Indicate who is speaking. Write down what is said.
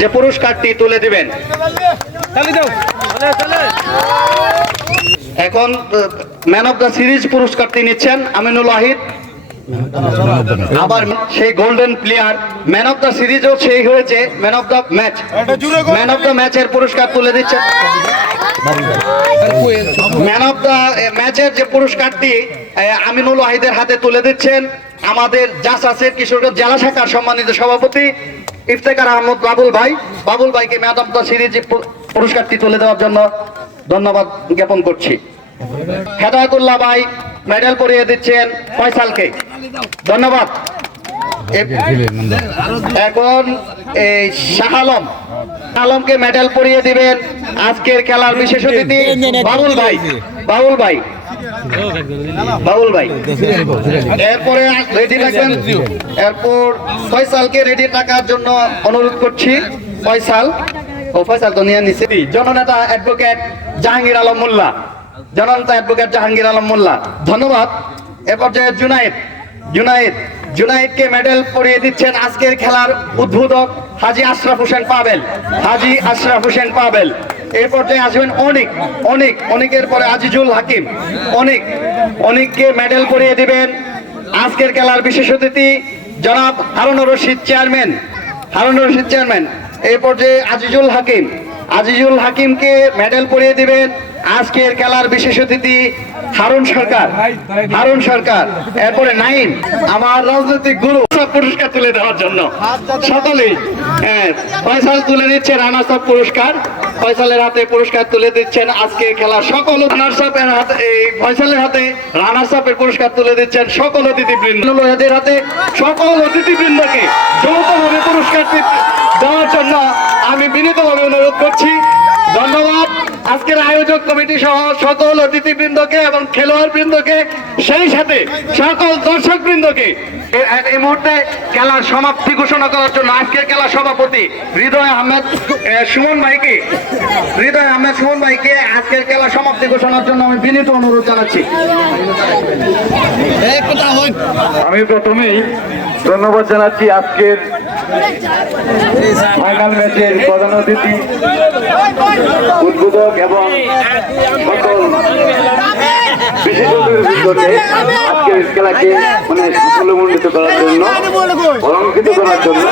Speaker 1: যে পুরস্কারটি তুলে দিবেন। এখন ম্যান অফ দ্য সিরিজ পুরস্কারটি নিচ্ছেন আমিনুল আহিদ। আবার সেই golden player man of the সিরিজও সেই হয়েছে man of the match man of the ম্যাচের পুরস্কার তুলে দিচ্ছেন ম্যান অফ দ্য ম্যাচের যে পুরস্কারটি আমিনুল ওয়াহিদের হাতে তুলে দিচ্ছেন। আমাদের জাসাসের কিশোরগঞ্জ জেলা শাখার সম্মানিত সভাপতি ইফতেকার আহমদ বাবুল ভাই। বাবুল ভাইকে ম্যান অফ দ্য সিরিজ পুরস্কারটি তুলে দেওয়ার জন্য ধন্যবাদ জ্ঞাপন করছি। হেদায়তুল্লাহ ভাই মেডেল পরিয়ে দিচ্ছেন ফয়সালকে। ধন্যবাদ। এখন এই শাহ আলম আলমকে মেডেল পরিয়ে দিবেন আজকের খেলার বিশেষ অতিথি বাবুল ভাই। বাবুল ভাই। বাবুল ভাই। এরপরে রেডি রাখবেন এরপর ফয়সালকে রেডি রাখার জন্য অনুরোধ করছি। ফয়সাল। ও, ফয়সাল তো নিয়ে নিচ্ছে জননেতা অ্যাডভোকেট জাহাঙ্গীর আলম মোল্লা। জননেতা অ্যাডভোকেট জাহাঙ্গীর আলম মোল্লা। ধন্যবাদ। এ পর্যায়ে জুনাইদ জুনাইদ জুনাইদকে মেডেল পরিয়ে দিচ্ছেন আজকের খেলার উদ্বোধক হাজি আশরাফ হোসেন পাবেল। হাজি আশরাফ হোসেন পাবেল। এই পর্যায়ে আসবেন অনেক। অনেক, অনেকের পরে আজিজুল হাকিম। অনেক, অনেককে মেডেল পরিয়ে দিবেন আজকের খেলার বিশেষ অতিথি জনাব হারুনুর রশিদ চেয়ারম্যান। হারুনুর রশিদ চেয়ারম্যান, এই পর্যায়ে আজিজুল হাকিম। আজিজুল হাকিমকে মেডেল পরিয়ে দিবেন আজকের খেলার বিশেষ অতিথি হারুন সরকার হারুন সরকার এরপরে নাইন আমার রাজনৈতিক গুরু সব পুরস্কার তুলে দেওয়ার জন্য। সকলেই হ্যাঁ, তুলে দিচ্ছে রানার্স আপ পুরস্কার। ফয়সালের হাতে পুরস্কার তুলে দিচ্ছেন আজকে খেলা সকল রানার্স হাতে ফয়সালের হাতে রানার্স আপের পুরস্কার তুলে দিচ্ছেন সকল অতিথিবৃন্দ। এদের হাতে সকল অতিথিবৃন্দকে যৌথভাবে পুরস্কার দেওয়ার জন্য আমি বিনীতভাবে অনুরোধ করছি। আয়োজক কমিটি সহ সকল অতিথিবৃন্দকে এবং খেলোয়াড় বৃন্দকে সেই সাথে সকল দর্শক বৃন্দকে এই মুহূর্তে খেলার সমাপ্তি ঘোষণা করার জন্য আজকের খেলার সভাপতি হৃদয় আহমেদ সুমন ভাইকে। হৃদয় আহমেদ সুমন ভাইকে আজকের খেলা সমাপ্তি ঘোষণার জন্য আমি বিনীত অনুরোধ জানাচ্ছি।
Speaker 2: আমি প্রথমেই ধন্যবাদ জানাচ্ছি আজকের ফাইনাল ম্যাচের প্রধান অতিথি, উদ্বোধক এবং সকল আজকের খেলাকে মানে সাফল্যমণ্ডিত করার জন্য, অলঙ্কৃত করার জন্য।